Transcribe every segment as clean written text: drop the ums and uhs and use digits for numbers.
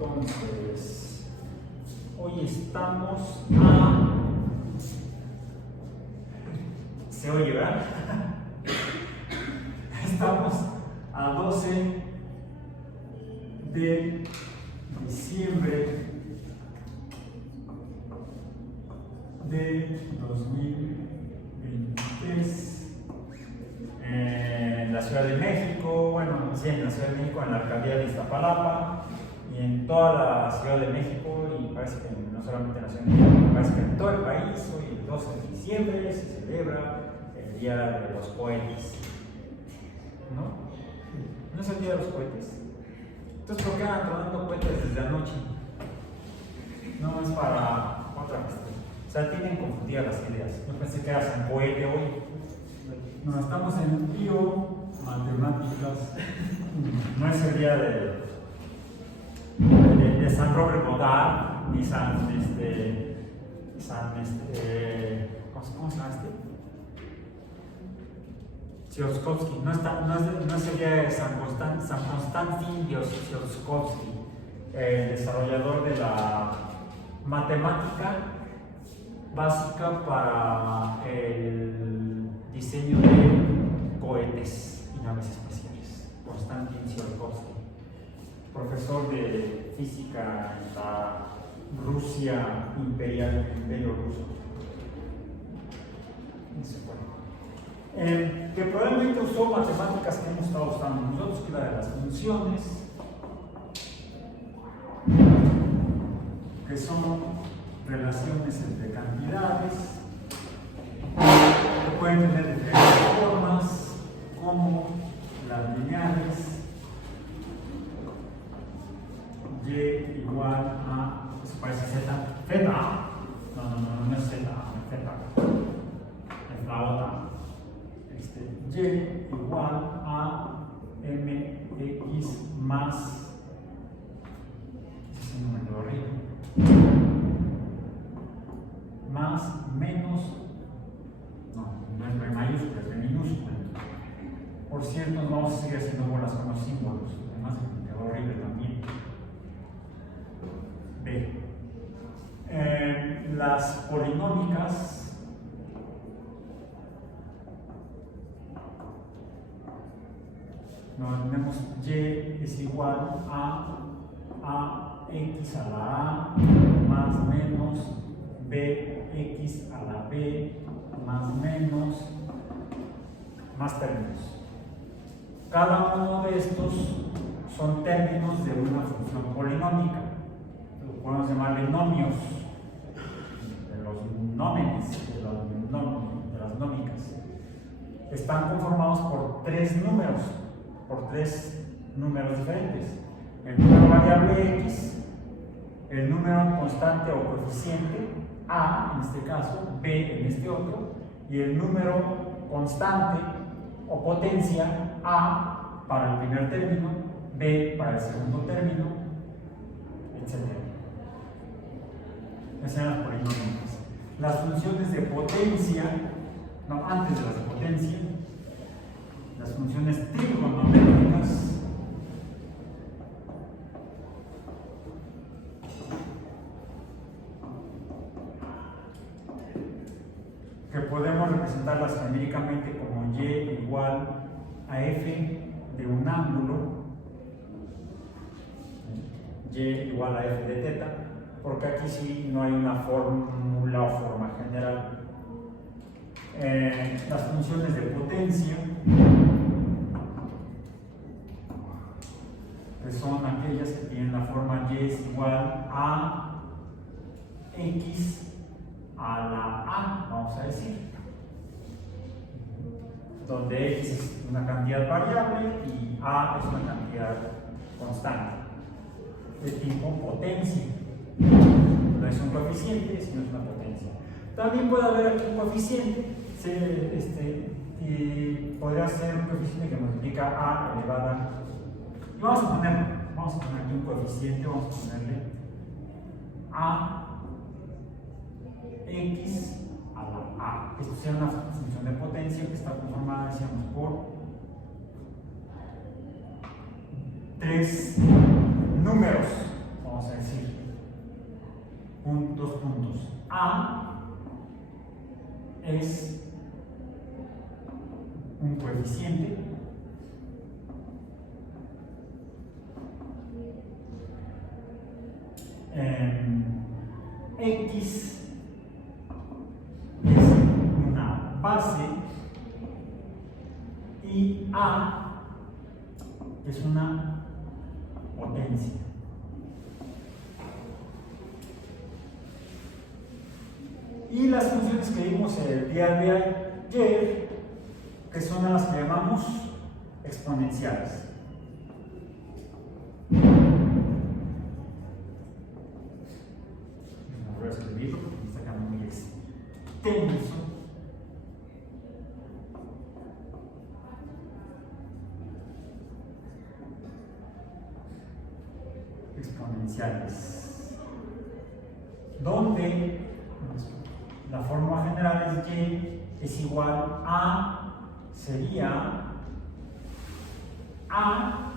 Entonces, hoy estamos a... ¿Se oye, verdad? Estamos a 12 de diciembre de 2023 en la Ciudad de México, bueno, sí, en la Ciudad de México, en la alcaldía de Iztapalapa y en toda la Ciudad de México, y parece que no solamente en la Ciudad de México, parece que en todo el país. Hoy el 12 de diciembre se celebra el Día de los Cohetes, ¿no? ¿No es el Día de los Cohetes? Entonces, ¿por qué andan tronando cohetes desde anoche? No es para otra cuestión. O sea, tienen confundidas las ideas. Yo pensé que era San Cohete hoy. No, estamos en biomatemáticas. No es el día de San Robert Goddard, ni ¿cómo se llama este? Tsiolkovsky. No es el día de San Konstantin Tsiolkovsky, el desarrollador de la matemática básica para el diseño de cohetes y naves espaciales. Konstantin Tsiolkovsky, profesor de física en la Rusia imperial, el imperio ruso. Que probablemente usó matemáticas que hemos estado usando nosotros, que es la de las funciones, que son relaciones entre cantidades, que pueden tener diferentes formas, como las lineales, y igual a, ¿eso parece z? Zeta. No es z, zeta. Es la otra. Y igual a mx más, ese número horrible, más menos, no es de mayúscula, es de minúscula. Por cierto, no vamos a seguir haciendo bolas con los símbolos, además me quedó horrible también. B. Las polinómicas tenemos y es igual a x a la a más menos bx a la b más menos más términos. Cada uno de estos son términos de una función polinómica. Podemos llamarle nomios, de los nómenes, de las nómicas. Están conformados por tres números diferentes: el número variable x, el número constante o coeficiente a en este caso, b en este otro, y el número constante o potencia a para el primer término, b para el segundo término, etc. Esas son las polinómicas. Las funciones de potencia, antes de las de potencia, las funciones trigonométricas que podemos representarlas genéricamente como y igual a f de un ángulo, y igual a f de teta, porque aquí sí no hay una fórmula o forma general. Las funciones de potencia, que son aquellas que tienen la forma y es igual a x a la a, vamos a decir, donde x es una cantidad variable y a es una cantidad constante de tipo potencia. No es un coeficiente, sino es una potencia. También puede haber aquí un coeficiente, y podría ser un coeficiente que multiplica a elevada. Y vamos a poner aquí un coeficiente, vamos a ponerle a x a la a. Esto sería una función de potencia que está conformada, decíamos, por tres números. dos puntos. A es un coeficiente X es una base y A es una potencia. Y las funciones que vimos el día de ayer, que son las que llamamos exponenciales. Voy a escribirlo porque me está quedando muy extenso. Exponenciales, donde la fórmula general es y es igual a, sería a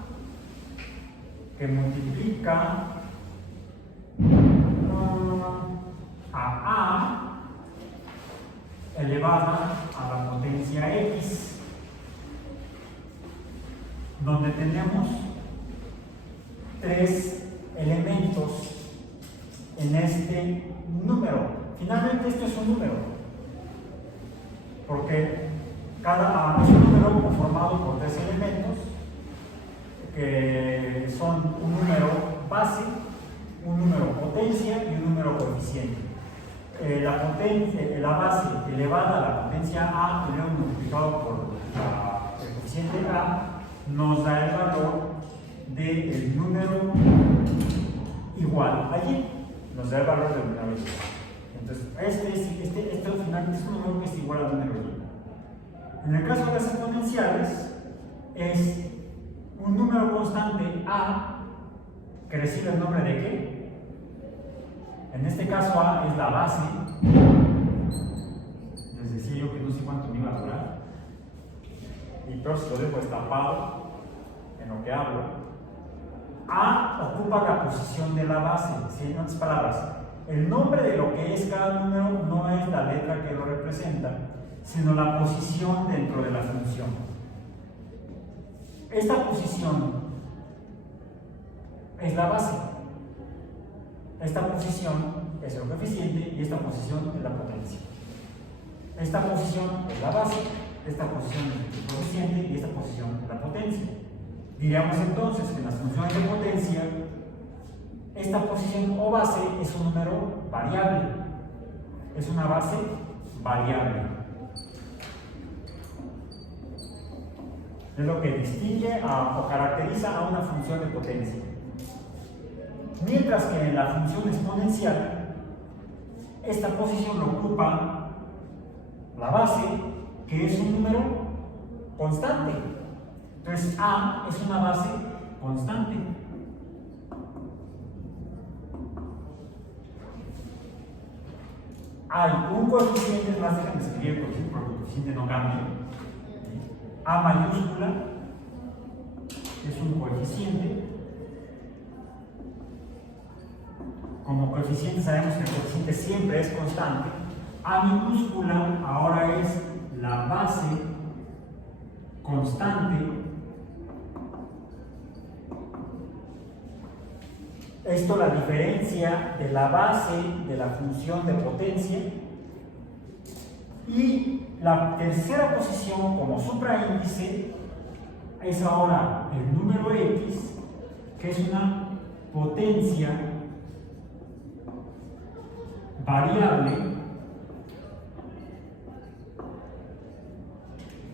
que multiplica a elevada a la potencia x, donde tenemos tres elementos en este número. Finalmente esto es un número, porque cada es un número conformado por tres elementos que son un número base, un número potencia y un número coeficiente. La base elevada a la potencia a y luego multiplicado por el coeficiente a nos da el valor del número igual allí, nos da el valor del número igual. Entonces, este finalmente es un número que es igual al número y. En el caso de las exponenciales, es un número constante a que recibe el nombre de ¿qué? En este caso a es la base. Les decía yo que no sé cuánto me iba a durar. Y pero si lo dejo destapado en lo que hablo. A ocupa la posición de la base. ¿Sí? En otras palabras, el nombre de lo que es cada número no es la letra que lo representa, sino la posición dentro de la función. Esta posición es la base. Esta posición es el coeficiente y esta posición es la potencia. Esta posición es la base, esta posición es el coeficiente y esta posición es la potencia. Diríamos entonces que en las funciones de potencia, esta posición o base es un número variable. Es una base variable. Es lo que distingue o caracteriza a una función de potencia. Mientras que en la función exponencial, esta posición lo ocupa la base, que es un número constante. Entonces, A es una base constante. Hay un coeficiente, más déjenme escribir el coeficiente porque el coeficiente no cambia. A mayúscula es un coeficiente. Como coeficiente sabemos que el coeficiente siempre es constante. A minúscula ahora es la base constante. Esto la diferencia de la base de la función de potencia. Y la tercera posición como supraíndice es ahora el número x, que es una potencia variable,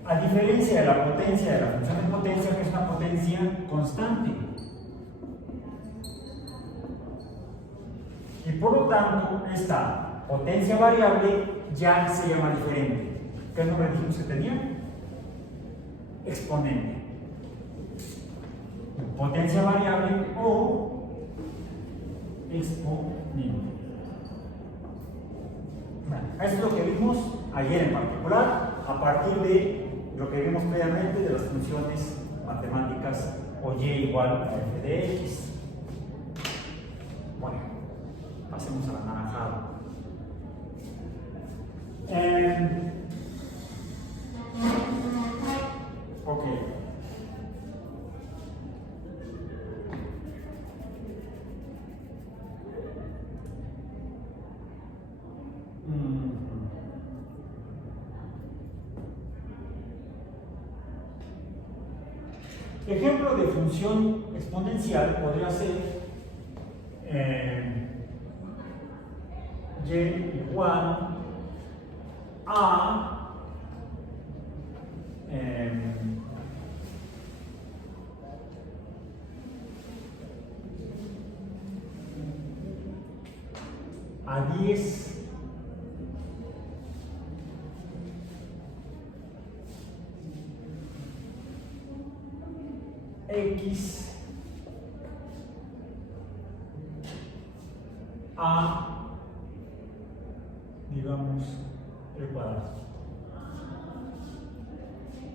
a diferencia de la potencia de la función de potencia, que es una potencia constante. Y por lo tanto, esta potencia variable ya se llama diferente. ¿Qué nombre dijimos que tenía? Exponente. Potencia variable o exponente. Bueno, esto es lo que vimos ayer en particular, a partir de lo que vimos previamente de las funciones matemáticas o y igual a f de x. Bueno, pasemos al anaranjado. Ok. Ejemplo de función exponencial podría ser y igual a a 10 x a, digamos, el cuadrado.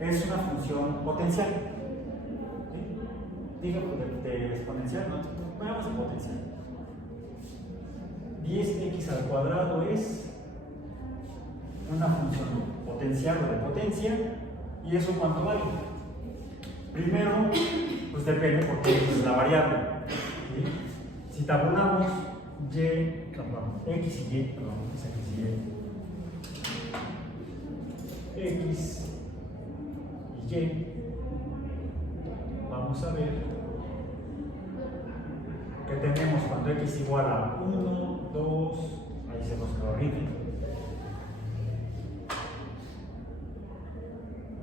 Es una función potencial. ¿Sí? Digo de exponencial, ¿no? Veamos el potencial. 10x al cuadrado es una función potencial o de potencia. ¿Y eso cuánto vale? Primero, pues depende porque es la variable. ¿Sí? Si tabulamos x y y, x y y, vamos a ver que tenemos cuando x igual a 1, 2, ahí se nos corrige,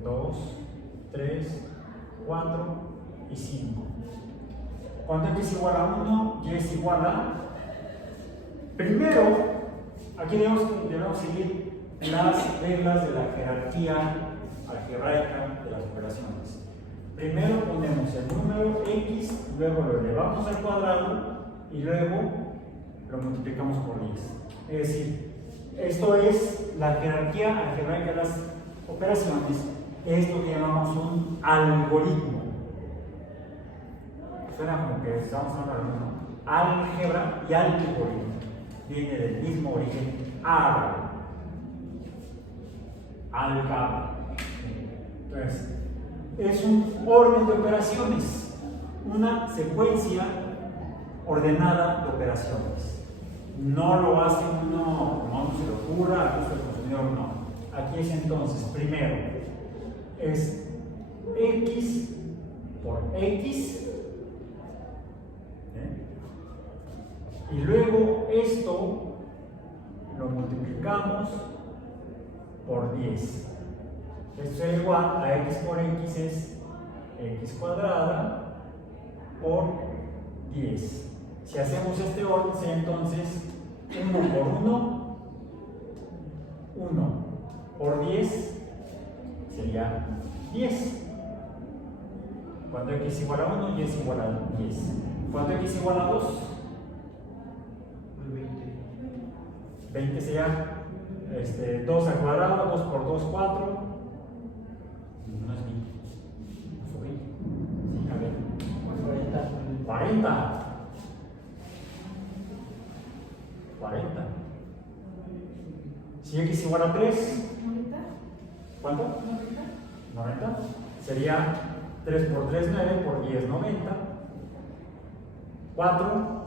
2, 3, 4 y 5. Cuando x igual a 1, y es igual a... Primero, aquí debemos seguir las reglas de la jerarquía algebraica de las operaciones. Primero ponemos el número x, luego lo elevamos al cuadrado y luego lo multiplicamos por 10. Es decir, esto es la jerarquía algebraica de las operaciones, es lo que llamamos un algoritmo. Suena como que estamos hablando de algo, ¿no? Álgebra y algoritmo. Viene del mismo origen árabe. Álgebra. Entonces, es un orden de operaciones, una secuencia ordenada de operaciones. No lo hace uno, no se le ocurra, al gusto del consumidor, no. Aquí es entonces, primero, es x por x, y luego esto lo multiplicamos por 10. Esto es igual a x por x es x cuadrada por 10. Si hacemos este orden, sería entonces 1 por 1, 1 por 10 sería 10. Cuando x igual a 1, y es igual a 10. Cuando x igual a 2, 20 sería 2 al cuadrado, 2 por 2, 4. No es 20. Fue 20. Sí, a ver. 40. 40. Si x igual a 3. ¿Cuánto? 90. Sería 3 por 3, 9, por 10, 90. 4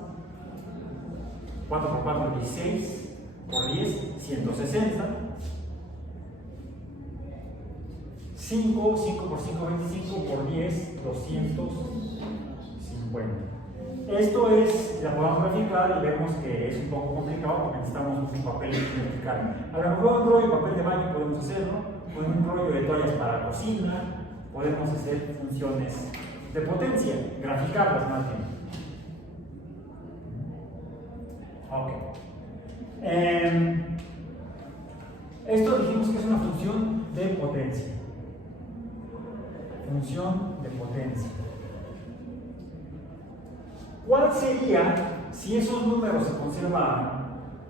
por 4, 16. Por 10, 160. 5 por 5, 25. Por 10, 250. Esto es, la podemos graficar y vemos que es un poco complicado porque necesitamos un papel vertical. A lo mejor un rollo de papel de baño podemos hacerlo, con un rollo de toallas para cocina, podemos hacer funciones de potencia, graficarlas más bien. Ok. Esto dijimos que es una función de potencia. Función de potencia. ¿Cuál sería, si esos números se conservaran,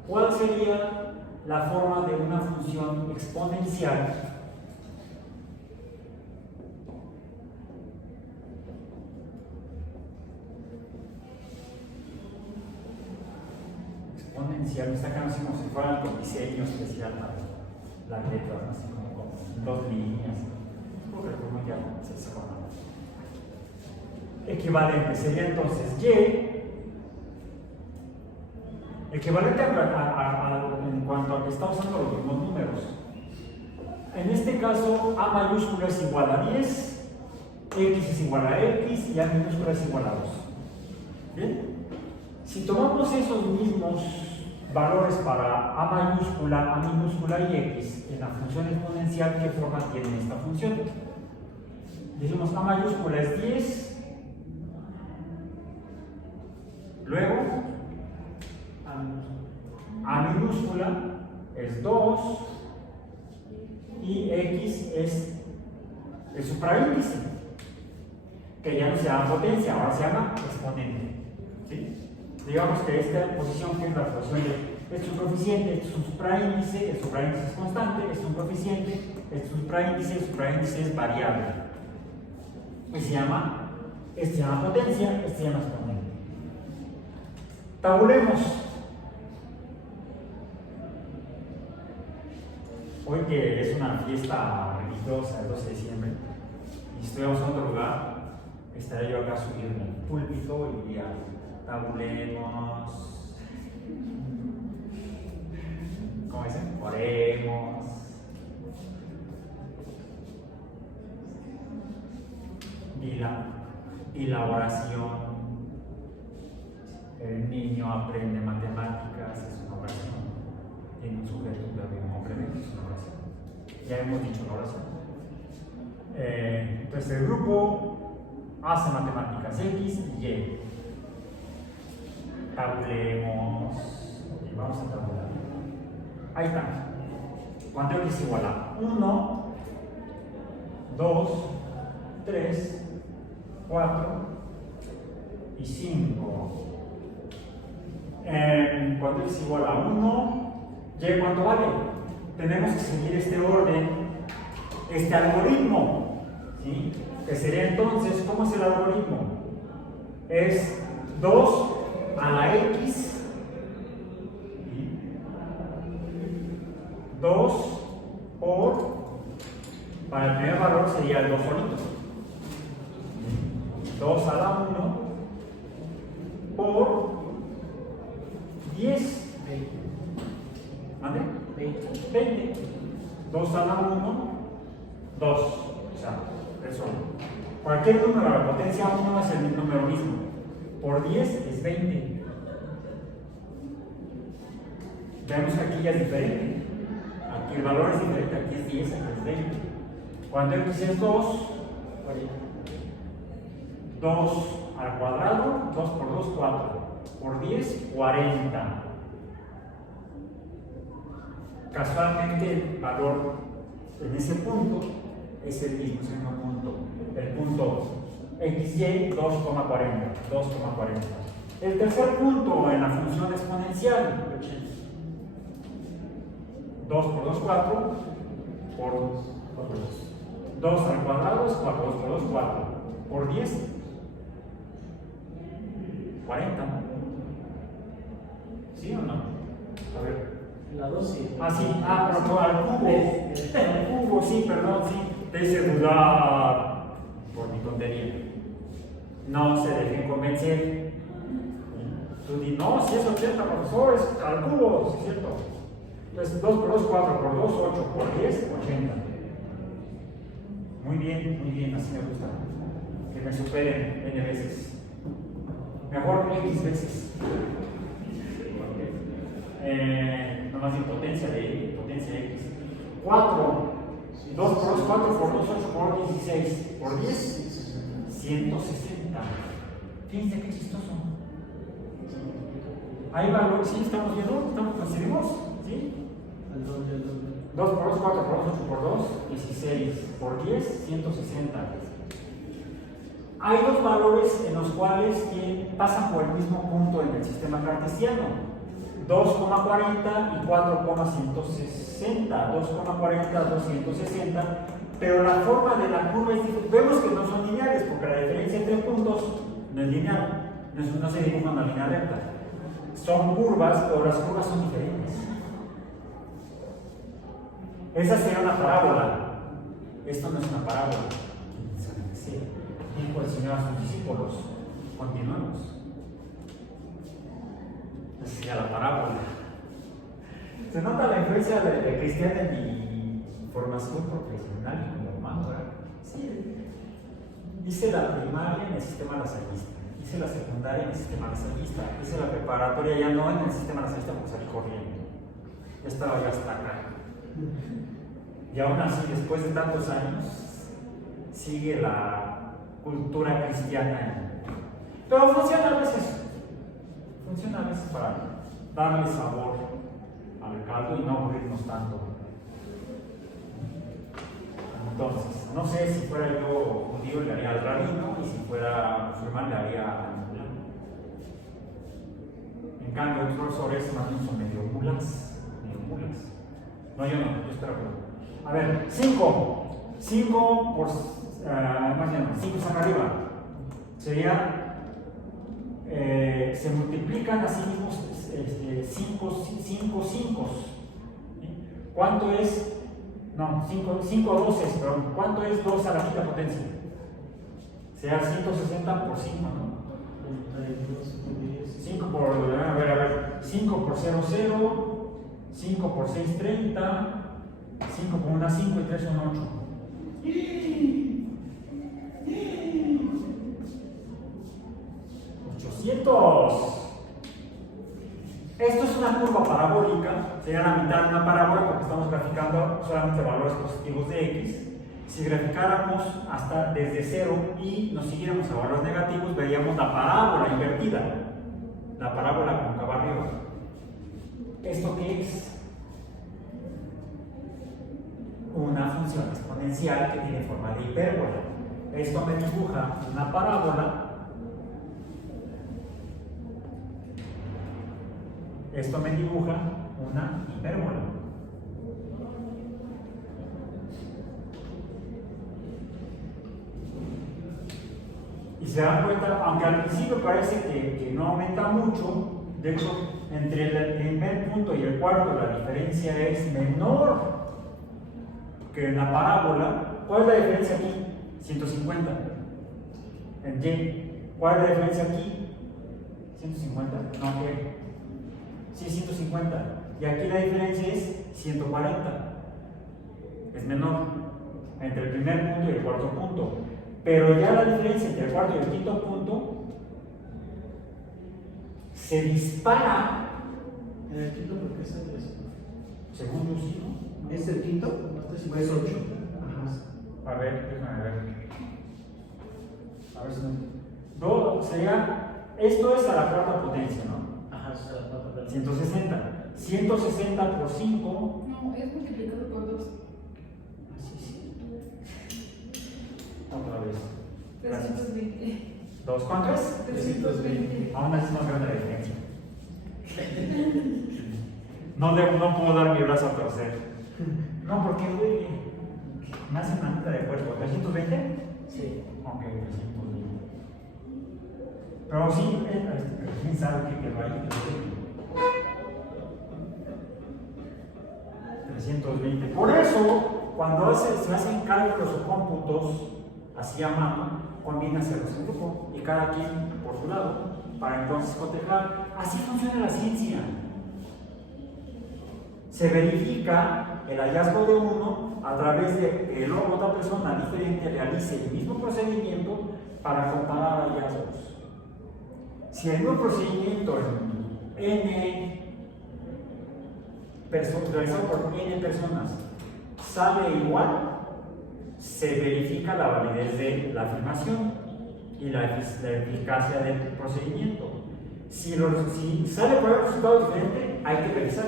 cuál sería la forma de una función exponencial exponencial, está acá así como si fuera con diseño especial para las letras, ¿no? Así como con dos líneas. Porque como ya se separa. Equivalente sería entonces Y, equivalente en cuanto a que está usando los mismos números. En este caso, A mayúscula es igual a 10, X es igual a X y A minúscula es igual a 2. ¿Bien? Si tomamos esos mismos valores para A mayúscula, A minúscula y X en la función exponencial, ¿qué forma tiene esta función? Decimos A mayúscula es 10, luego A minúscula es 2 y X es el supraíndice, que ya no se llama potencia, ahora se llama exponente. ¿Sí? Digamos que esta posición, que es la posición de este es un coeficiente, este es un supraíndice, el supraíndice es constante, este es un coeficiente, este es un supraíndice, el supraíndice es variable. Y este se llama potencia, este se llama exponente. Tabulemos. Hoy que es una fiesta religiosa, el 12 de diciembre, y estuviéramos en otro lugar, estaría yo acá subido en el púlpito y diría, tabulemos, ¿cómo dicen? Oremos. Y la oración. El niño aprende matemáticas, es una oración. Tiene un sujeto, un verbo, un complemento, es una oración. Ya hemos dicho la oración. Entonces el grupo hace matemáticas X y Y. Tabulemos. Y vamos a tabular. Ahí está. ¿Cuánto X igual a 1, 2, 3, 4 y 5? Cuando X igual a 1, ¿Y cuánto vale? Tenemos que seguir este orden, este algoritmo, ¿sí? Que sería entonces, ¿cómo es el algoritmo? Es 2 a la X, ¿sí? 2 para el primer valor sería el 2 solito, ¿sí? 2 a la 1 por 10. ¿Vale? 20. 2 a la 1, 2. O sea, eso. Cualquier número a la potencia 1 es el número mismo. Por 10 es 20. Vemos que aquí ya es diferente. Aquí el valor es diferente. Aquí es 10, aquí es 20. Cuando X es 2, 2 al cuadrado, 2 por 2, 4. Por 10, 40. Casualmente el valor en ese punto es el mismo punto. El punto XY 2,40. El tercer punto en la función exponencial, 2 por 2, 4 por 2 al cuadrado es 4, 2 por 2, 4 por 10, 40. ¿Sí o no? A ver. La 2 sí. Ah, sí. Ah, pero no, al cubo. Al cubo, sí, perdón, sí. Te hice dudar por mi tontería. No se dejen convencer. Tú di, no, si es 80, profesor, es al cubo, sí es cierto. Entonces, 2 por 2, 4 por 2, 8 por 10, 80. Muy bien, así me gusta. Que me superen N veces. Mejor X veces. No más de potencia X. 4, 2 por 2, 4 por 2, 8 por 16, por 10, 160. Fíjense qué chistoso. Hay valor, sí, estamos viendo, conseguimos, ¿sí? 2 por 2, 4 por 2, 8 por 2, 16, por 10, 160. Hay dos valores en los cuales pasan por el mismo punto en el sistema cartesiano. 2,40 y 4,160, 2,40, 260, pero la forma de la curva es diferente. Vemos que no son lineales porque la diferencia entre puntos no es lineal, no se dibuja una línea recta. son curvas, pero las curvas son diferentes. Esa sería una parábola. Esto no es una parábola. Sí. Dijo el Señor a sus discípulos. Continuemos. Esa sería la parábola. Se nota la influencia de cristiana en mi formación profesional y como hermano, ¿verdad? Sí. Hice la primaria en el sistema lasallista, hice la secundaria en el sistema lasallista, hice la preparatoria ya no en el sistema lasallista porque salí corriendo. Ya estaba ya hasta acá. Y aún así, después de tantos años, sigue la cultura cristiana. Pero funciona a veces. Funciona a veces para darle sabor al caldo y no aburrirnos tanto. Entonces, no sé si fuera yo judío le haría al rabino y si fuera musulmán le haría al musulmán. En cambio, otros profesores más bien son medio mulas. No, yo no, yo espero que no. A ver, 5. 5 por. Más bien, 5 están arriba. Sería. Se multiplican así mismos 5 5. ¿Cuánto es? No, 5 doces, pero ¿cuánto es 2 a la quinta potencia? Será 160 por 5, ¿no? 5 por, a ver, 5 por 0, 0, 5 por 6, 30, 5 por 1, 5 y 3 son 8. ¡800! Esto es una curva parabólica, sería la mitad de una parábola porque estamos graficando solamente valores positivos de x. Si graficáramos hasta desde 0 y nos siguiéramos a valores negativos, veríamos la parábola invertida, la parábola cóncava arriba. ¿Esto qué es? Una función exponencial que tiene forma de hipérbola. Esto me dibuja una parábola. Esto me dibuja una hipérbola. Y se dan cuenta, aunque al principio parece que no aumenta mucho, de hecho, entre el primer punto y el cuarto la diferencia es menor que en la parábola. ¿Cuál es la diferencia aquí? 150. En Y. ¿Cuál es la diferencia aquí? 150. No, ¿qué? Sí, 150. Y aquí la diferencia es 140. Es menor entre el primer punto y el cuarto punto. Pero ya la diferencia entre el cuarto y el quinto punto se dispara. ¿En el quinto por qué sale eso? Según yo sí, ¿no? ¿Es el quinto? No estoy seguro. Es 8. Ajá. A ver, déjame ver. A ver si no. Sería. Esto es a la cuarta potencia, ¿no? Ajá, es a la cuarta potencia. 160. 160 por 5. No, es multiplicado por 2. Sí. Otra vez. 320. ¿Dos cuánto es? 320. Aún así es más grande la diferencia. No puedo dar mi brazo a torcer. No, porque duele. Me hace una mitad de cuerpo. ¿320? Sí. Ok, 320. Pero sí, ¿quién sabe qué quedó ahí? 320. Por eso, cuando se hacen cálculos o cómputos así a mano, conviene hacerlos en grupo y cada quien por su lado para entonces cotejar. Así funciona la ciencia. Se verifica el hallazgo de uno a través de que luego otra persona diferente realice el mismo procedimiento para comparar hallazgos. Si el mismo procedimiento realizado por n personas sale igual, se verifica la validez de la afirmación y la eficacia del procedimiento. Si sale por un resultado diferente, hay que revisar.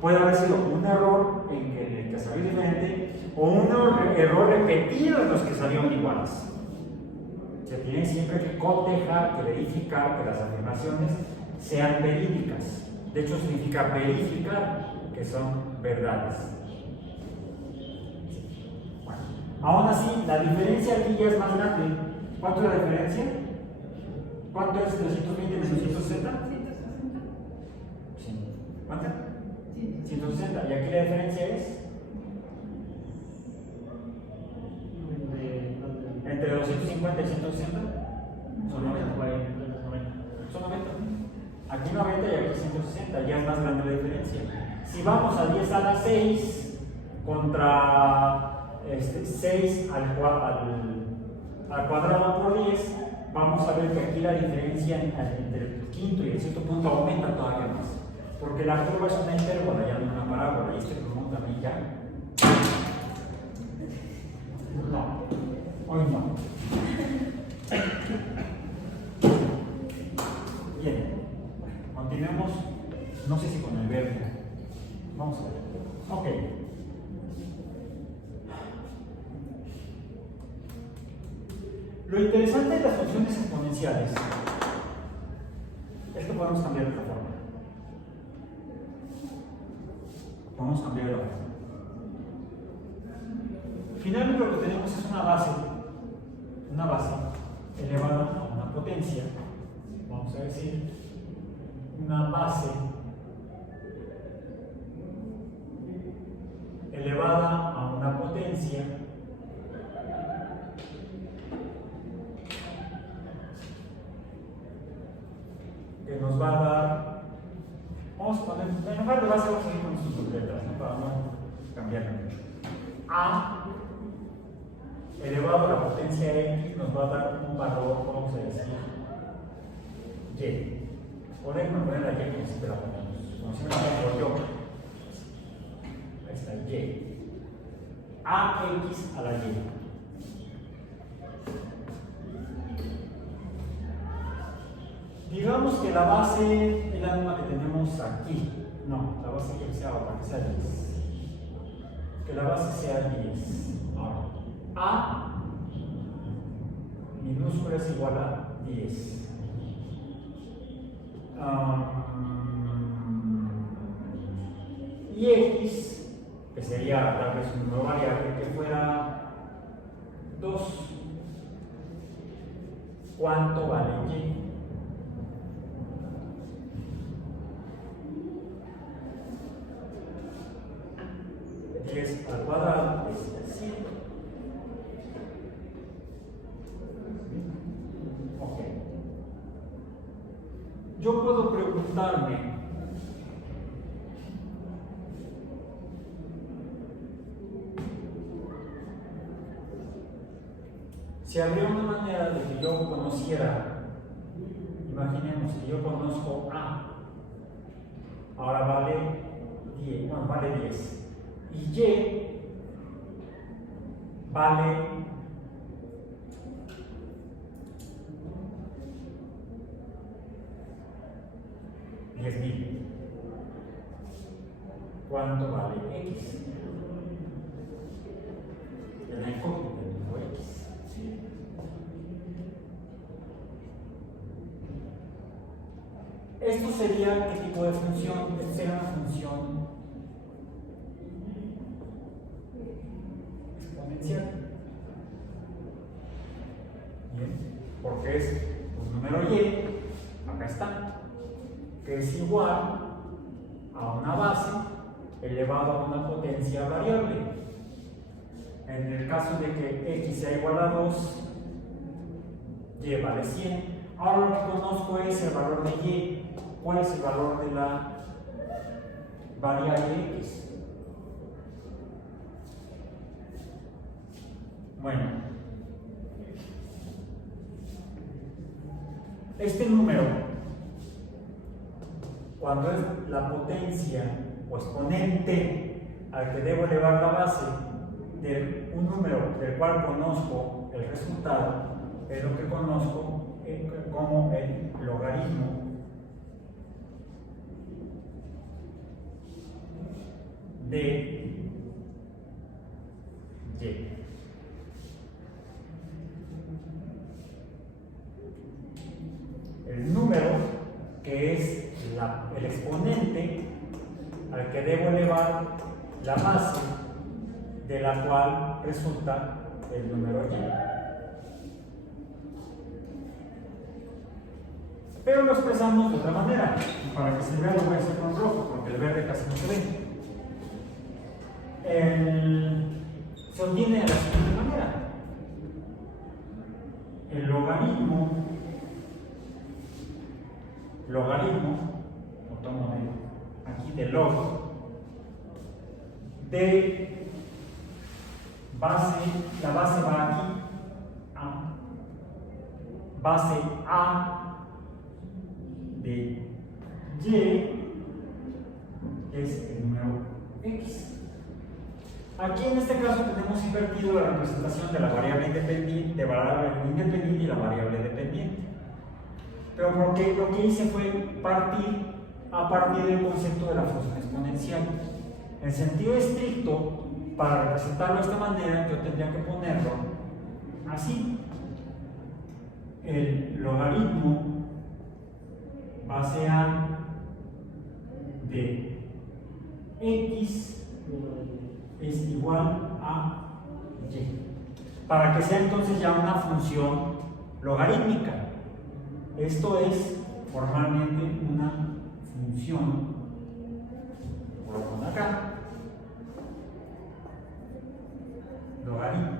Puede haber sido un error en el que salió diferente o un error repetido en los que salieron iguales. Se tiene siempre que cotejar, que verificar que las afirmaciones sean verídicas. De hecho, significa verificar que son verdades. Bueno, aún así, la diferencia aquí ya es más grande. ¿Cuánto es la diferencia? ¿Cuánto es 320 menos 160? 160. Sí. ¿Cuánto? 160. 160. Y aquí la diferencia es entre 250 y 160. Son 90. Son 90. Aquí 90 y aquí 160. Ya es más grande la diferencia. Si vamos a 10 a la 6 contra 6 al cuadrado por 10, vamos a ver que aquí la diferencia entre el quinto y el sexto punto aumenta todavía más. Porque la curva es una hipérbola, ya no una parábola, y este pulmón también ya. No, hoy no. Bien, continuemos, no sé si con el verde. Vamos a ver. Ok. Lo interesante de las funciones exponenciales es que podemos cambiar de forma. Podemos cambiar de forma. Finalmente lo que tenemos es una base elevada a una potencia, vamos a decir, una base elevada a una potencia que nos va a dar, vamos a poner, en lugar de base vamos a ir con sus letras, ¿no? Para no cambiar mucho. A elevado a la potencia X nos va a dar un valor, vamos a decir, Y. Podemos poner la Y como siempre la ponemos, como siempre la pongo yo. Ahí está, Y. AX a la Y. Digamos que la base es la misma que tenemos aquí. No, la base quiero que sea otra, que sea 10. Que la base sea 10. Ahora, A minúscula es igual a 10. Y X, que sería tal vez un número variable, que fuera 2. ¿Cuánto vale Y? Al cuadrado es 100. Ok. Yo puedo preguntarme si habría una manera de que yo conociera, imaginemos que yo conozco A, ahora vale 10, bueno, vale 10. Y Y vale 10.000. ¿Cuánto vale X? En la incógnita del número X. Esto sería ¿qué tipo de función? Esto sería una función exponencial. Bien, porque es un número Y, acá está, que es igual a una base elevado a una potencia variable. En el caso de que X sea igual a 2, Y vale 100. Ahora lo que conozco es el valor de Y. ¿Cuál es el valor de la variable X? Bueno, este número, cuando es la potencia o exponente al que debo elevar la base de un número del cual conozco el resultado, es lo que conozco como el logaritmo de Y. El número que es el exponente al que debo elevar la base de la cual resulta el número Y. Pero lo expresamos de otra manera. Y para que se vea lo voy a hacer con rojo, porque el verde casi no se ve. Se obtiene de la siguiente manera. El logaritmo, lo tomo aquí de log, de base, la base va aquí, base A de Y es el número X. Aquí en este caso tenemos invertido la representación de la variable independiente, y la variable dependiente. Pero porque lo que hice fue a partir del concepto de la función exponencial. En sentido estricto, para representarlo de esta manera, yo tendría que ponerlo así. El logaritmo base A de X es igual a Y. Para que sea entonces ya una función logarítmica. Esto es formalmente una función, voy a poner acá, logarítmica.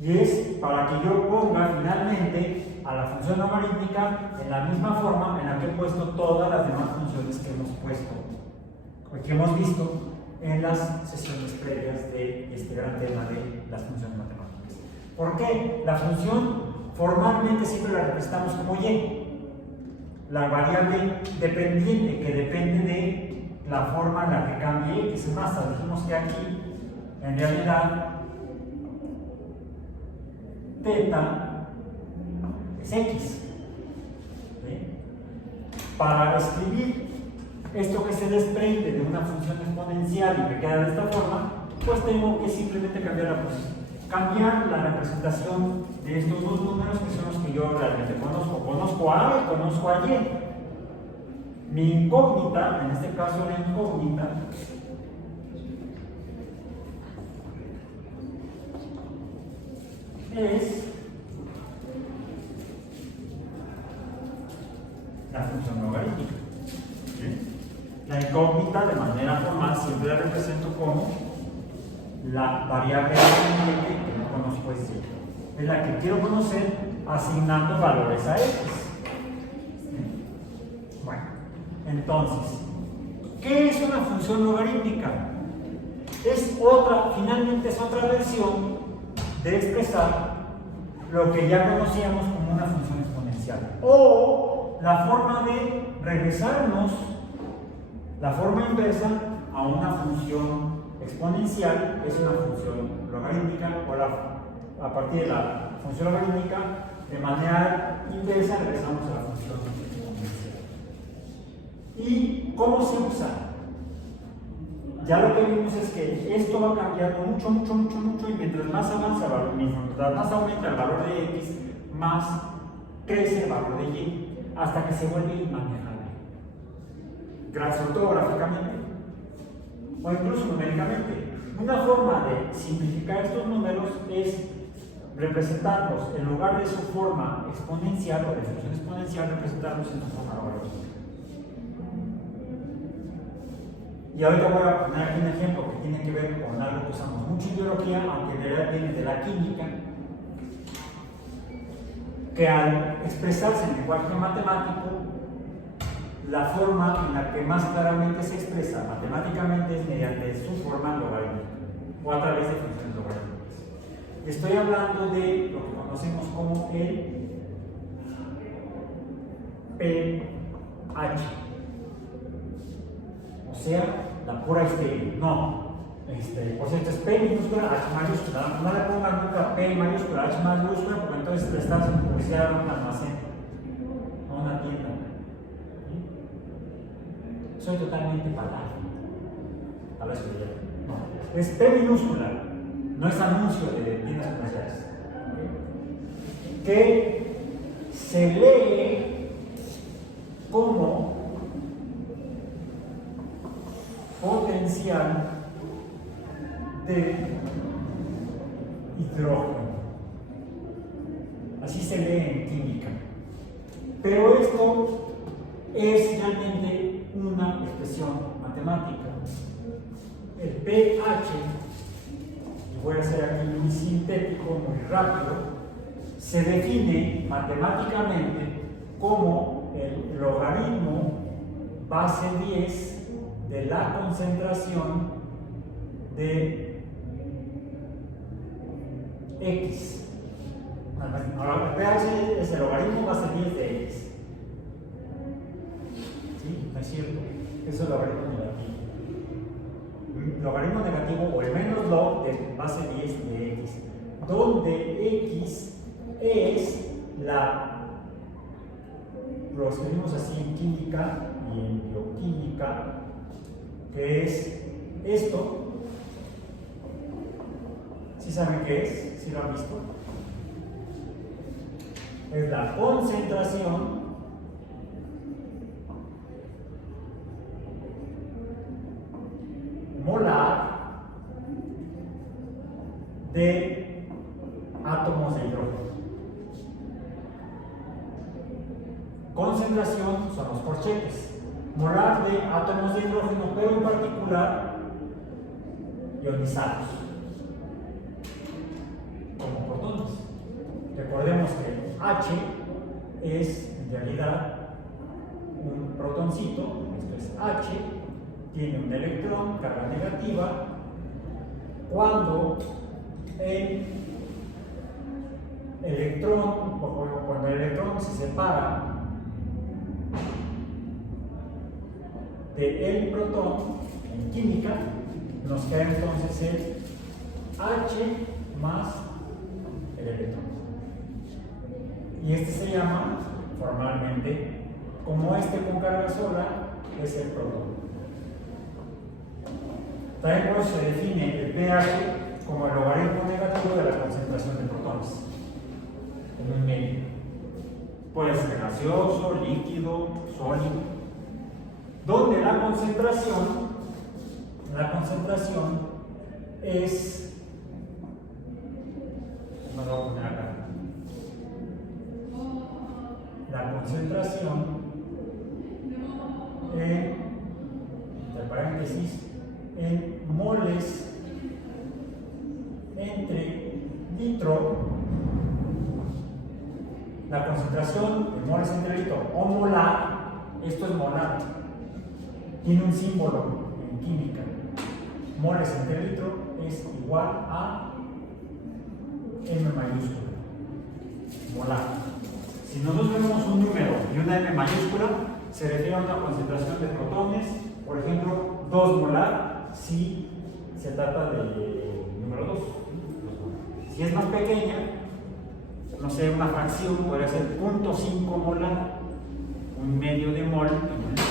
Y es para que yo ponga finalmente a la función logarítmica en la misma forma en la que he puesto todas las demás funciones que hemos visto en las sesiones previas de este gran tema de las funciones matemáticas. ¿Por qué? La función formalmente siempre la representamos como Y. La variable dependiente que depende de la forma en la que cambie X. Es más, dijimos que aquí, en realidad, teta es X. ¿Sí? Para escribir esto que se desprende de una función exponencial y que queda de esta forma, pues tengo que simplemente cambiar la representación de estos dos números que son los que yo realmente conozco. Conozco a A y conozco a Y. Mi incógnita, en este caso la incógnita, es la función logarítmica. ¿Sí? La incógnita, de manera formal, siempre la represento como la variable dependiente que no conozco es Y. Es la que quiero conocer asignando valores a X. Bueno, entonces, ¿qué es una función logarítmica? Finalmente es otra versión de expresar lo que ya conocíamos como una función exponencial. O la forma de regresarnos, la forma inversa a una función exponencial es una función logarítmica, o a partir de la función logarítmica, de manera inversa regresamos a la función exponencial. ¿Y cómo se usa? Ya lo que vimos es que esto va cambiando mucho, y mientras más avanza mientras más aumenta el valor de X, más crece el valor de Y, hasta que se vuelve inmanejable. Sobre todo gráficamente, o incluso numéricamente. Una forma de simplificar estos números es representarlos, en lugar de su forma exponencial o de función exponencial, representarlos en su forma logarítmica. Y ahorita voy a poner aquí un ejemplo que tiene que ver con algo que usamos mucho en biología, aunque en realidad viene de la química, que al expresarse en lenguaje matemático, la forma en la que más claramente se expresa matemáticamente es mediante su forma logarítmica o a través de funciones logarítmicas. Estoy hablando de lo que conocemos como el pH, o sea, la pura estéril. No, por cierto, es P minúscula, H mayúscula. No le pongan nunca P mayúscula, H mayúscula, porque entonces le estás haciendo publicidad a un almacén, a una tienda. ¿Sí? Soy totalmente fatal. A ver si lo llamo. No, es P minúscula, no es anuncio de tiendas comerciales. ¿Okay? Que se lee como potencial de hidrógeno. Así se lee en química. Pero esto es realmente una expresión matemática. El pH, y voy a hacer aquí muy sintético, muy rápido, se define matemáticamente como el logaritmo base 10 de la concentración de X. Ahora, el pH es el logaritmo base 10 de X. ¿Sí? No es cierto. Eso es logaritmo negativo. Logaritmo negativo o el menos log de base 10 de X, donde X es lo escribimos así en química y en bioquímica, que es esto. ¿Sí saben qué es? ¿Sí lo han visto? Es la concentración molar de átomos de hidrógeno. Concentración son los corchetes. Molar de átomos de hidrógeno, pero en particular ionizados, como protones. Recordemos que H es en realidad un protoncito, esto es H, tiene un electrón, carga negativa. Cuando el electrón se separa del protón en química, nos queda entonces el H más el electrón. Y este se llama formalmente, como este con carga sola, es el protón. También por eso se define el pH como el logaritmo negativo de la concentración de protones en un medio. Puede ser gaseoso, líquido, sólido, donde la concentración es, me lo voy a poner acá, la concentración entre paréntesis, en moles entre litro, la concentración en moles entre litro o molar, esto es molar, tiene un símbolo en química, moles entre litro es igual a M mayúscula, molar. Si nosotros vemos un número y una M mayúscula, se refiere a una concentración de protones, por ejemplo, 2 molar, si se trata de número 2. Si es más pequeña, no sé, una fracción, podría ser 0.5 molar, un medio de mol en un litro.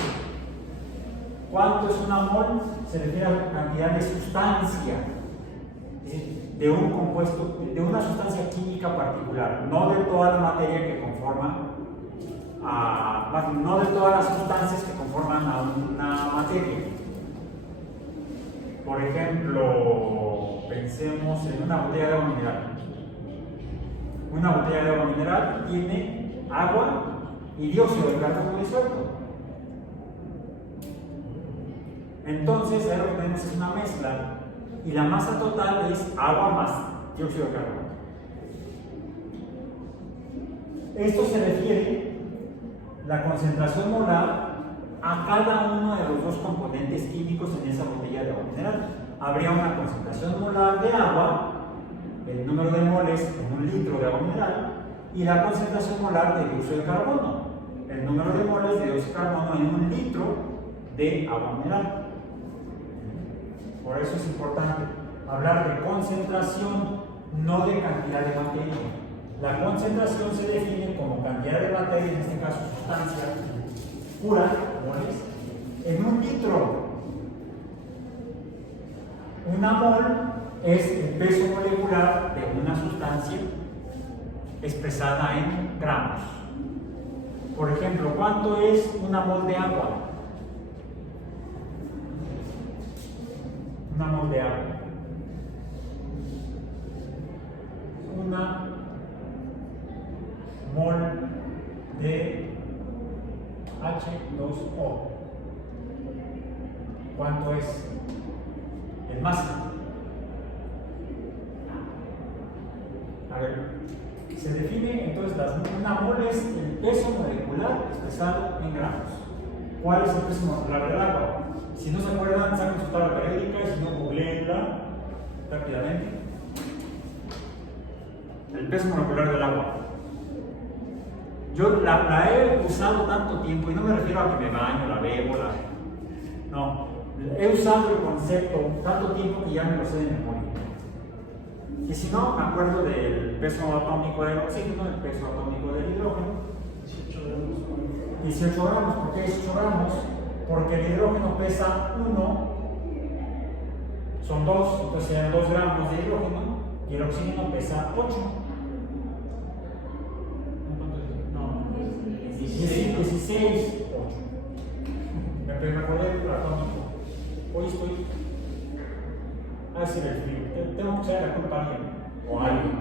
¿Cuánto es una mol? Se refiere a la cantidad de sustancia, de un compuesto, de una sustancia química particular, no de toda la materia que conforma, no de todas las sustancias que conforman a una materia. Por ejemplo, pensemos en una botella de agua mineral. Una botella de agua mineral tiene agua y dióxido de carbono disuelto. Entonces, ahí lo que tenemos es una mezcla y la masa total es agua más dióxido de carbono. Esto se refiere, la concentración molar, a cada uno de los dos componentes químicos en esa botella de agua mineral. Habría una concentración molar de agua, el número de moles en un litro de agua mineral, y la concentración molar de dióxido de carbono, el número de moles de dióxido de carbono en un litro de agua mineral. Por eso es importante hablar de concentración, no de cantidad de materia. La concentración se define como cantidad de materia, en este caso sustancia pura, moles, en un litro. Una mol es el peso molecular de una sustancia expresada en gramos. Por ejemplo, ¿cuánto es una mol de agua? Una mol de agua. mol de H2O. ¿Cuánto es? En masa. A ver, se define entonces una mol es el peso molecular expresado en gramos. ¿Cuál es el peso molecular del agua? Si no se acuerdan, saquen su tabla periódica y si no, googleenla rápidamente. El peso molecular del agua. Yo la he usado tanto tiempo, y no me refiero a que me baño, la bebo, no. He usado el concepto tanto tiempo que ya me lo sé de memoria. Y si no, me acuerdo del peso atómico del oxígeno, del peso atómico del hidrógeno. 18 gramos. 18 gramos, ¿por qué 18 gramos? Porque el hidrógeno pesa 1, son 2, entonces serían 2 gramos de hidrógeno, y el oxígeno pesa 8. No, 16, 8. Me acordé del atómico. Hoy estoy. A decir el frío. Tengo que echar la culpa a alguien. O a alguien.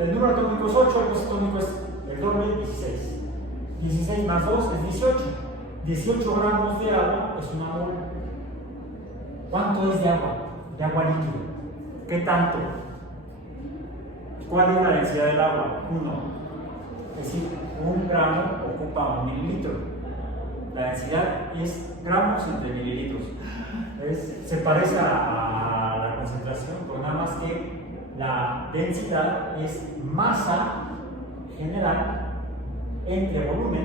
El número atómico es 8, el peso atómico es el doble, 16. 16 más 2 es 18. 18 gramos de agua es una mol. ¿Cuánto es de agua? De agua líquida. ¿Qué tanto? ¿Cuál es la densidad del agua? 1. Es decir, 1 gramo ocupa 1 mililitro. La densidad es gramos entre mililitros. Se parece a la concentración, pero nada más que la densidad es masa general entre volumen.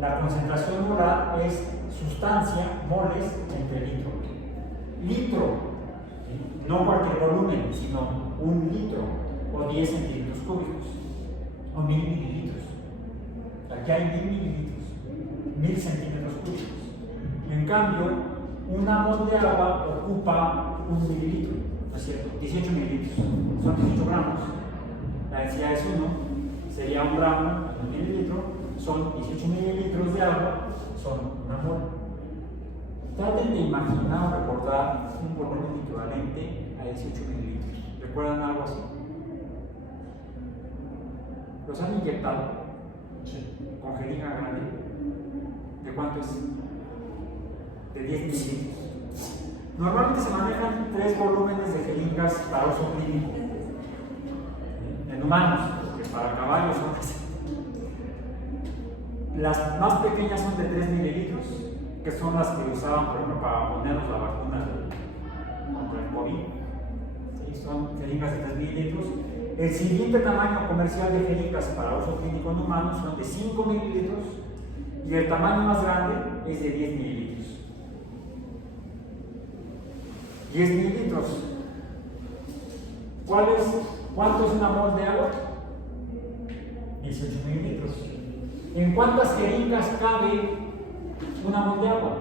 La concentración molar es sustancia, moles, entre litro. Litro, no cualquier volumen, sino 1 litro o 10 centímetros cúbicos o 1000 mililitros. Aquí hay 1000 mililitros, 1000 centímetros cúbicos. En cambio, una mol de agua ocupa 1 mililitro, ¿no es cierto? 18 mililitros, son 18 gramos. La densidad es 1, sería 1 gramo, 1 mililitro, son 18 mililitros de agua, son una mol. Traten de imaginar o recordar un volumen equivalente a 18 mililitros. ¿Recuerdan algo así? ¿Los han inyectado? Sí. Con jeringa grande. ¿De cuánto es? De 10 mililitros. Normalmente se manejan 3 volúmenes de jeringas para uso clínico. En humanos, porque para caballos son así. Las más pequeñas son de 3 mililitros, que son las que usaban, por ejemplo, para ponernos la vacuna contra el COVID. ¿Sí? Son jeringas de 3 mililitros. El siguiente tamaño comercial de jeringas para uso clínico en humanos son de 5 mililitros y el tamaño más grande es de 10 mililitros. 10 mililitros. ¿Cuánto es una mol de agua? 18 mililitros. ¿En cuántas jeringas cabe una mol de agua?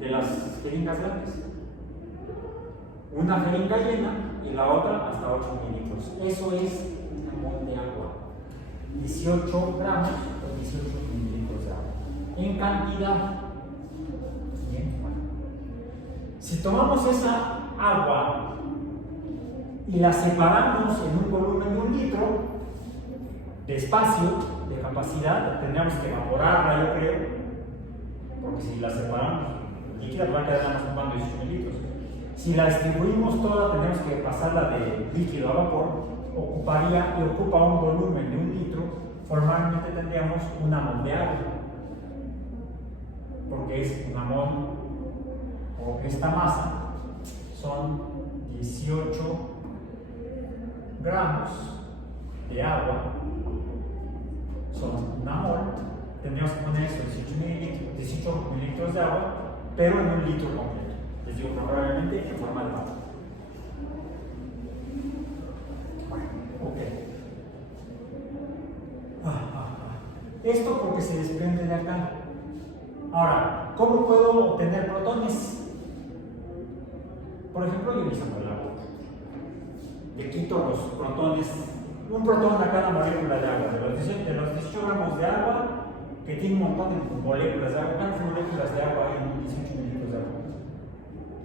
De las jeringas grandes. Una jeringa llena y la otra hasta 8 mililitros. Eso es una mol de agua. 18 gramos o 18 mililitros de agua. En cantidad. Bien, bueno. Si tomamos esa agua y la separamos en un volumen de 1 litro de espacio, de capacidad, tendríamos que evaporarla, yo creo, porque si la separamos líquida, va a quedar nada más ocupando 18 mililitros. Si la distribuimos toda, tendremos que pasarla de líquido a vapor, ocuparía y ocupa un volumen de 1 litro, formalmente tendríamos una mol de agua, porque es una mol, o esta masa, son 18 gramos de agua, son una mol, tendríamos que poner eso, 18 mililitros de agua, pero en 1 litro completo. Les digo, probablemente en forma de vapor. Bueno, ok. Esto porque se desprende de acá. Ahora, ¿cómo puedo obtener protones? Por ejemplo, ionizando el agua. Le quito los protones, un protón a cada molécula de agua. De los 18 gramos de agua, que tiene un montón de moléculas de agua, ¿cuántas moléculas de agua hay en 18 mililitros de agua?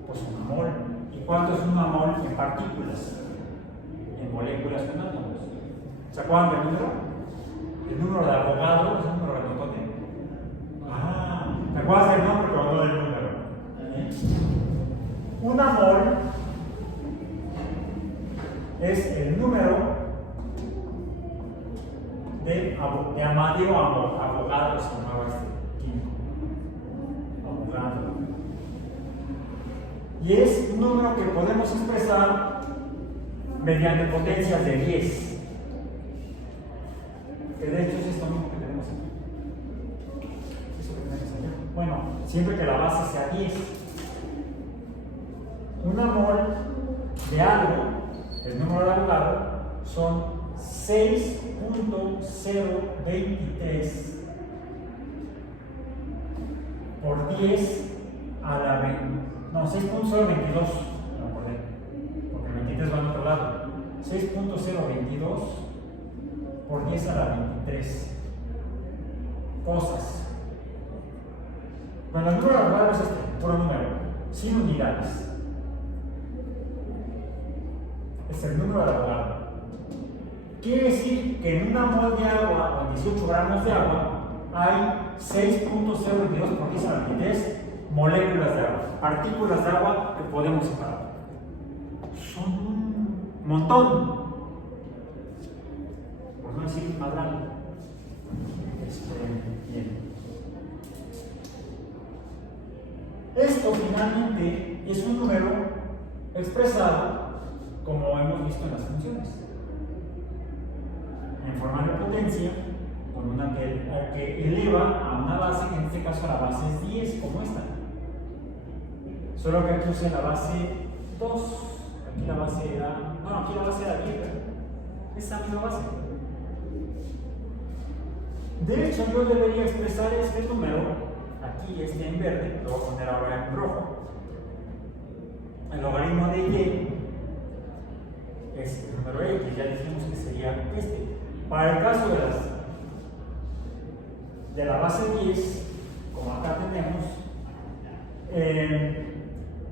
Pues una mol. ¿Y cuánto es una mol en partículas? En moléculas. ¿Se acuerdan del número? El número de abogado es un número grandote. Ah, ¿te acuerdas del nombre pero no del número? ¿Eh? Una mol es el número de Amadeo Abogado, se llamaba químico. Abogado. Y es un número que podemos expresar mediante potencias de 10. Que de hecho es esto mismo que tenemos aquí. Eso que tenemos allá. Bueno, siempre que la base sea 10. Una mol de algo, el número de Avogadro, son 6.023 por 10 a la 20. No, 6.022. Me acordé. Porque el 23 va al otro lado. 6.022 por 10 a la 23 cosas. Bueno, el número de Avogadro es este, puro número, sin unidades. Es el número de Avogadro. Quiere decir que en una mol de agua, o en 18 gramos de agua, hay 6.022 por 10 a la 23 moléculas de agua, partículas de agua que podemos separar. Son un montón. Por no decir más grande. Bien. Esto finalmente es un número expresado como hemos visto en las funciones, en forma de potencia, con una que eleva a una base, que en este caso la base es 10, como esta. Solo que aquí usé la base 2, aquí la base era, bueno, aquí la base era 10, ¿verdad? Esa misma base. De hecho, yo debería expresar este número, aquí este en verde, lo voy a poner ahora en rojo. El logaritmo de y es el número x, ya dijimos que sería este. Para el caso de la base 10, como acá tenemos,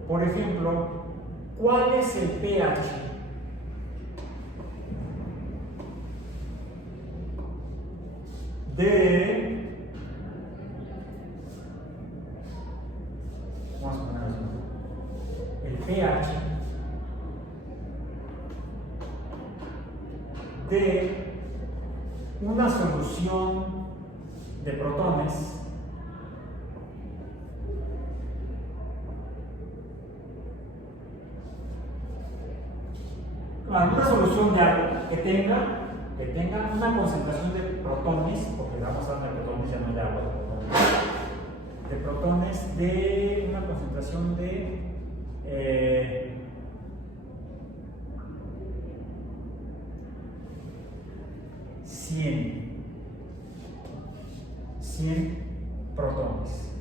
por ejemplo, ¿cuál es el pH? Vamos a poner así. El pH de una solución de protones una solución de algo que tenga una concentración de protones, porque vamos a hablar de protones, ya no de agua, de protones de una concentración de 100 protones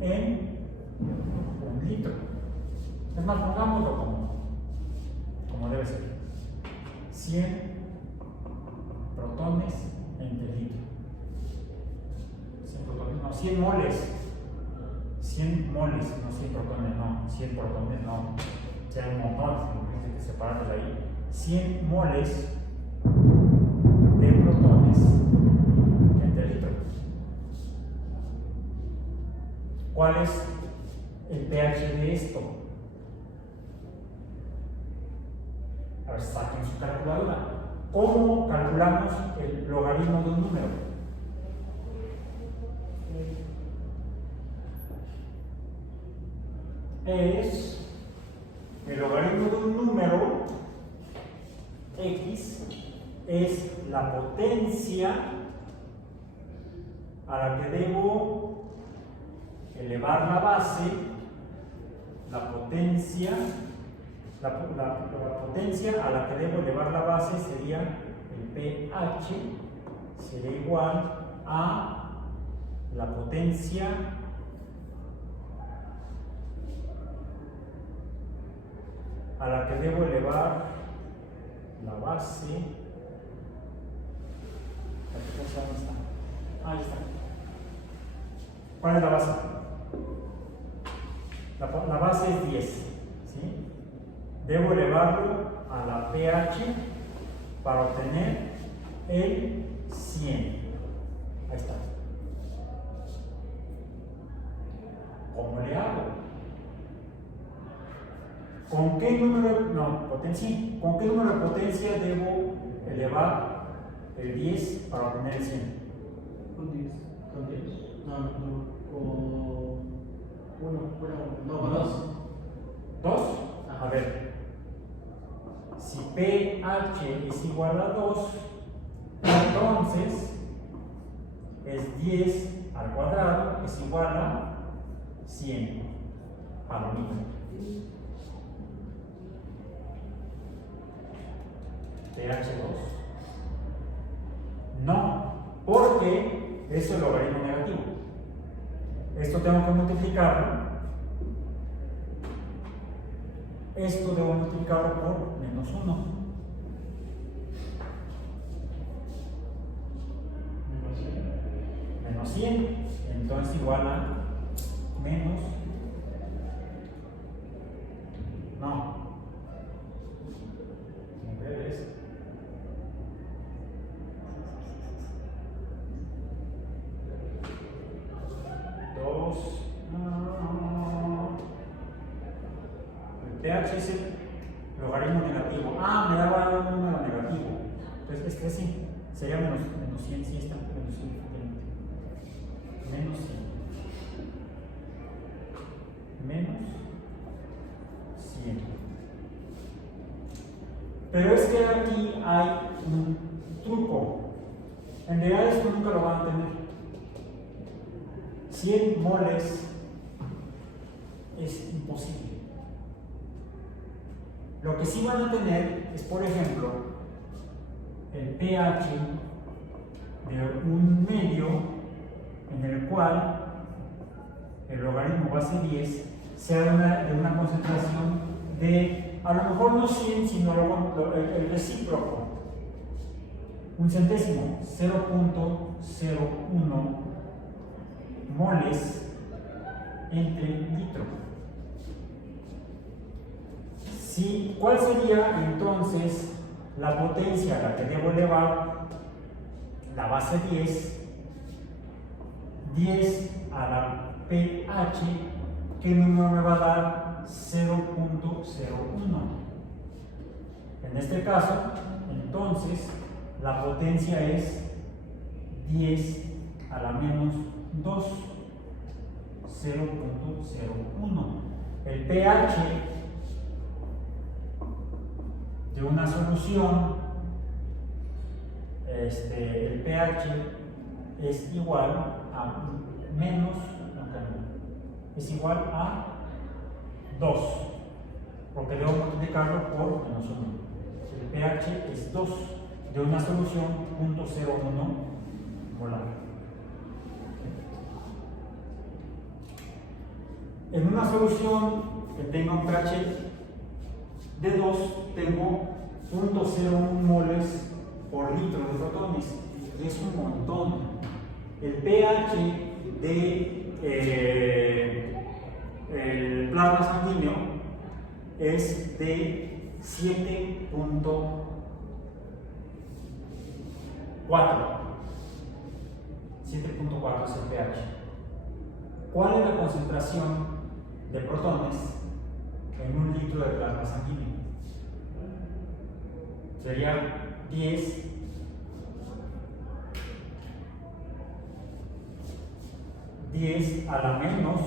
en un litro. Es más, pongámoslo como debe ser. 100 protones entre litro. 100 protones, no, 100 moles. 100 moles, no 100 protones, no. 100 protones, no. Si hay un montón, hay que separarlos de ahí. 100 moles de protones entre litro. ¿Cuál es el pH de esto? A ver, saquen su calculadora. ¿Cómo calculamos el logaritmo de un número? Es el logaritmo de un número x es la potencia a la que debo elevar la base, la potencia a la que debo elevar la base sería el pH, sería igual a la potencia a la que debo elevar la base. ¿Dónde está? Ahí está. ¿Cuál es la base? La base es 10, ¿sí? debo elevarlo a la pH para obtener el 100. Ahí está. ¿Cómo le hago? ¿Con qué número de potencia debo elevar el 10 para obtener el 100? Con 10. Con 10. No, con 1. No, con 2. ¿2? A ver. Si pH es igual a 2, entonces es 10 al cuadrado es igual a 100. Palomita. pH 2. No, porque eso es logaritmo negativo. Esto tengo que multiplicarlo. Esto debo multiplicarlo por menos 1. Menos 100. Entonces igual a menos. No. Al revés. El pH es el logaritmo negativo. Me daba un número negativo. Entonces este sí, sería menos 100, sí está menos 100. Menos 100. Menos 100. Pero es que aquí hay un truco. En realidad esto nunca lo van a tener. 100 moles es imposible. Lo que sí van a tener es, por ejemplo, el pH de un medio en el cual el logaritmo base 10 sea de una concentración de, a lo mejor no 100, sino el recíproco, un centésimo, 0.01 moles entre litro. ¿Cuál sería entonces la potencia a la que debo elevar la base 10? 10 a la pH, ¿qué número me va a dar? 0.01. En este caso, entonces, la potencia es 10 a la menos 2, 0.01. El pH de una solución, el pH es igual a menos, es igual a 2, porque debo multiplicarlo por menos 1. El pH es 2 de una solución 0.01 molar. En una solución que tenga un pH de 2, tengo 0.01 moles por litro de protones, y es un montón. El pH de el plasma sanguíneo es de 7.4. 7.4 es el pH. ¿Cuál es la concentración de protones en un litro de plasma sanguíneo? Sería 10 a la menos,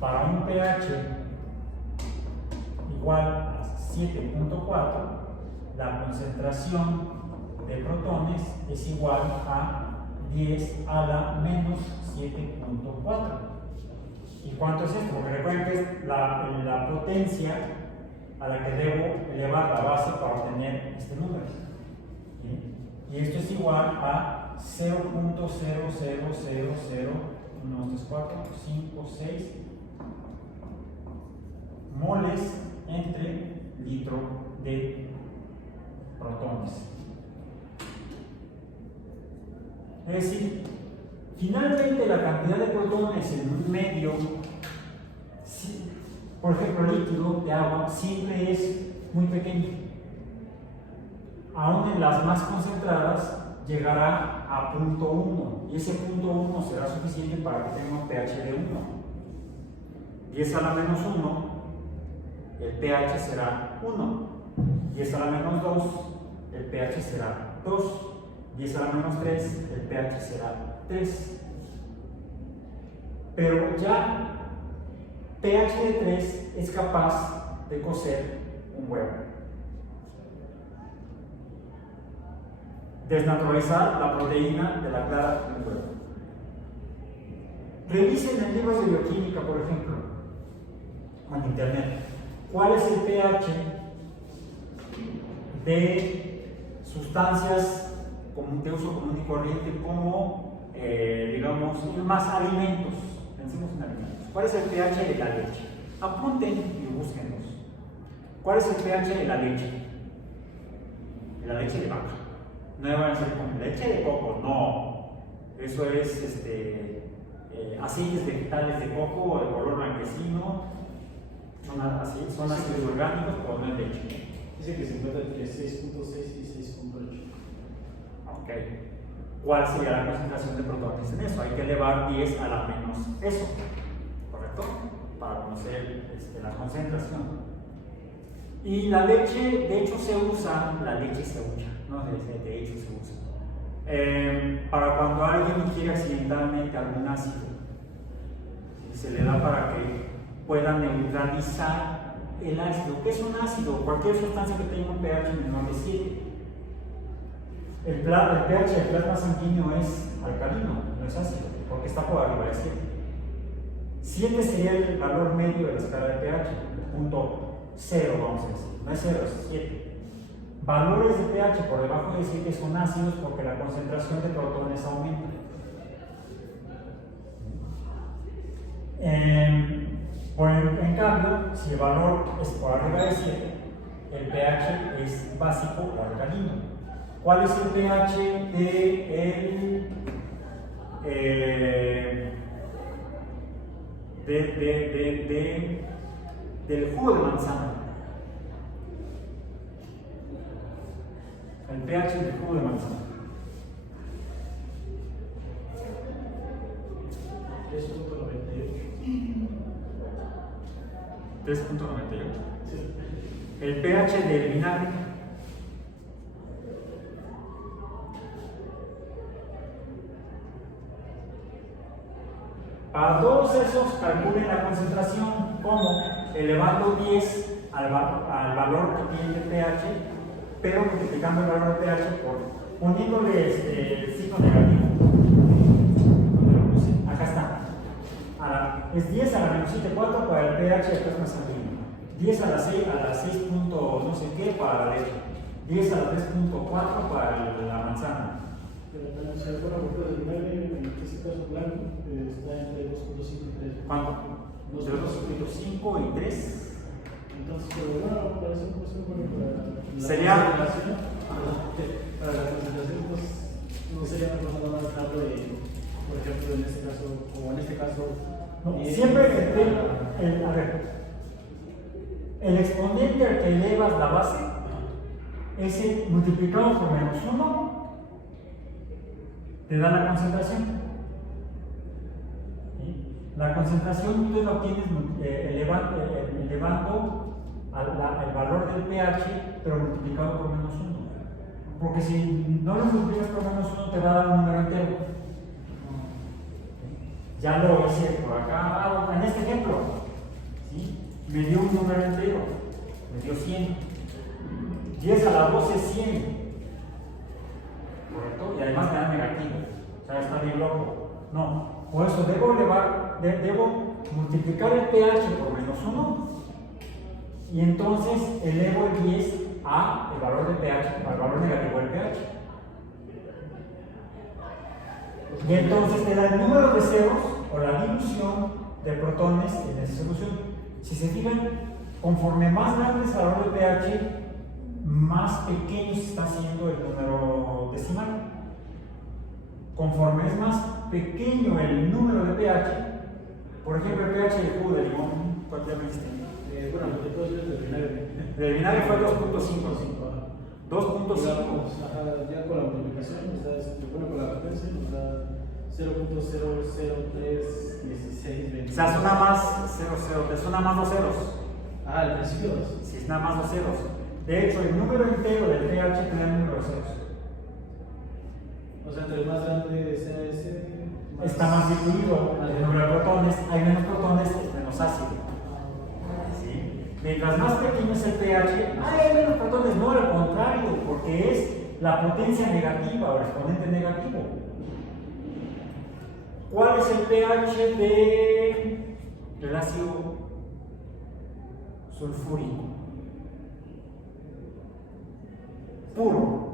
para un pH igual a 7.4, la concentración de protones es igual a 10 a la menos 7.4. ¿Y cuánto es esto? Porque recuerden que es la potencia a la que debo elevar la base para obtener este número. ¿Sí? Y esto es igual a 0.000123456 moles entre litro de protones. Es decir, finalmente la cantidad de protones en un medio por ejemplo, el líquido de agua siempre es muy pequeño. Aún en las más concentradas llegará a 0.1 y ese 0.1 será suficiente para que tenga un pH de 1. 10 a la menos 1, el pH será 1. 10 a la menos 2, el pH será 2. 10 a la menos 3, el pH será 3. Pero ya pH de 3 es capaz de cocer un huevo. Desnaturalizar la proteína de la clara de un huevo. Revisen en libros de bioquímica, por ejemplo, o en internet, cuál es el pH de sustancias de uso común y corriente como, digamos, más alimentos. Pensemos en alimentos. ¿Cuál es el pH de la leche? Apunten y búsquenlos. ¿Cuál es el pH de la leche? De la leche de vaca. No me van a decir con leche de coco, no. Eso es aceites vegetales de coco de color blanquecino. Son ácidos orgánicos, pero no es leche. Dice que se encuentra entre 6.6 y 6.8. Ok. ¿Cuál sería la concentración de protones en eso? Hay que elevar 10 a la menos eso, ¿correcto? Para conocer la concentración. Y la leche, de hecho se usa, la leche se usa, no de hecho se usa, para cuando alguien ingiere accidentalmente algún ácido. Se le da para que pueda neutralizar el ácido. ¿Qué es un ácido? Cualquier sustancia que tenga un pH menor de 7. El pH del plasma sanguíneo es alcalino, no es ácido, porque está por arriba de 7. 7 sería el valor medio de la escala de pH, el punto 0, vamos a decir. No es 0, es 7. Valores de pH por debajo de 7 son ácidos porque la concentración de protones aumenta. En cambio, si el valor es por arriba de 7, el pH es básico o alcalino. ¿Cuál es el pH del jugo de manzana? El pH del jugo de manzana. 3.98. Sí. El pH del vinagre. Para todos esos calculen la concentración como elevando 10 al valor que tiene el pH, pero multiplicando el valor de pH poniéndole el signo negativo. Acá está. Es 10 a la menos 7.4 para el pH del plasma sanguíneo, 10 a la 6 punto no sé qué para la leche, 10 a la 3.4 para la manzana. Pero si fuera por el vinagre, en este caso blanco, está entre 2.5 y 3. ¿Cuánto? Entre 2.5 y 3. Entonces, pero bueno, para eso para sería para la concentración, pues no sería una cosa más estable, por ejemplo, en este caso, o en este caso. No, siempre el exponente al que elevas la base, ese multiplicado por menos 1 te da la concentración. ¿Sí? La concentración tú la obtienes elevando el valor del pH, pero multiplicado por menos 1. Porque si no lo multiplicas por menos 1 te va a dar un número entero. Ya lo hice por acá, en este ejemplo, ¿sí? Me dio un número entero, me dio 100. 10 a la 12 es 100, ¿correcto? Y además me da negativo, o sea, está bien loco. No, por eso debo multiplicar el pH por menos 1 y entonces elevo el 10 a el valor de pH, al valor negativo del pH. Y entonces te da el número de ceros o la dilución de protones en esa solución. Si se fijan, conforme más grande es el valor de pH, más pequeño se está haciendo el número decimal. Conforme es más pequeño el número de pH, por ejemplo, el pH del jugo de limón, ¿cuál ya me diste? Bueno, de todos los del binario. El binario fue 2.5. 2.5. Ajá, ya con la multiplicación nos da, bueno, con la potencia nos da 0.0031620. O sea, suena más 0, te suena más dos ceros. Ah, al principio dos. Si es nada más dos ceros. De hecho, el número entero del pH tiene el número de ceros. O sea, entre más grande sea ese, Está más diluido. El número de protones, hay menos protones, es menos ácido. ¿Sí? Mientras más pequeño es el pH, hay menos protones. No, al contrario, porque es la potencia negativa o el exponente negativo. ¿Cuál es el pH del ácido sulfúrico? Puro.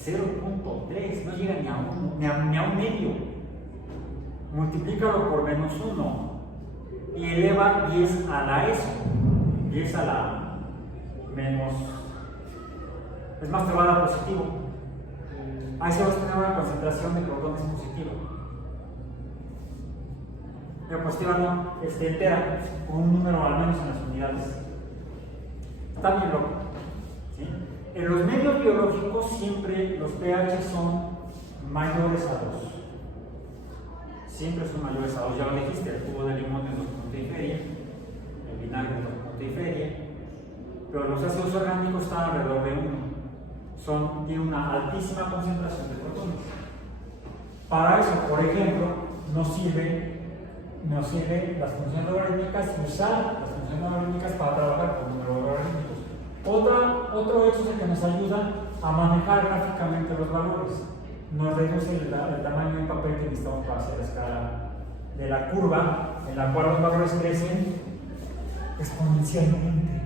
0.3, no llega ni a un medio. Multiplícalo por -1 y eleva 10 a la ESO. 10 a la menos. Es más, te va a dar positivo. Ahí se va a tener una concentración de protones positiva. Pero positiva no, entera, con un número al menos en las unidades. Está bien loco. ¿Sí? En los medios biológicos siempre los pH son mayores a 2. Siempre son mayores a 2. Ya lo dijiste, el cubo de limón es 2 puntos de feria, el vinagre es 2 puntos de feria, pero los ácidos orgánicos están alrededor de 1. Tienen una altísima concentración de protones. Para eso, por ejemplo, nos sirve las funciones logarítmicas y usar las funciones logarítmicas para trabajar con números logarítmicos. Otro hecho es el que nos ayuda a manejar gráficamente los valores. Nos reduce el tamaño del papel que necesitamos para hacer la escala de la curva en la cual los valores crecen exponencialmente.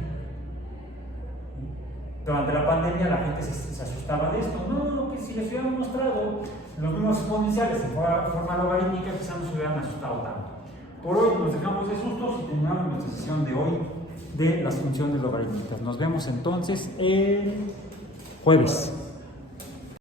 Durante la pandemia la gente se asustaba de esto. No, que si les hubieran mostrado los números exponenciales en forma logarítmica, quizás no se hubieran asustado tanto. Por hoy nos dejamos de sustos y terminamos nuestra sesión de hoy de las funciones logarítmicas. Nos vemos entonces el jueves.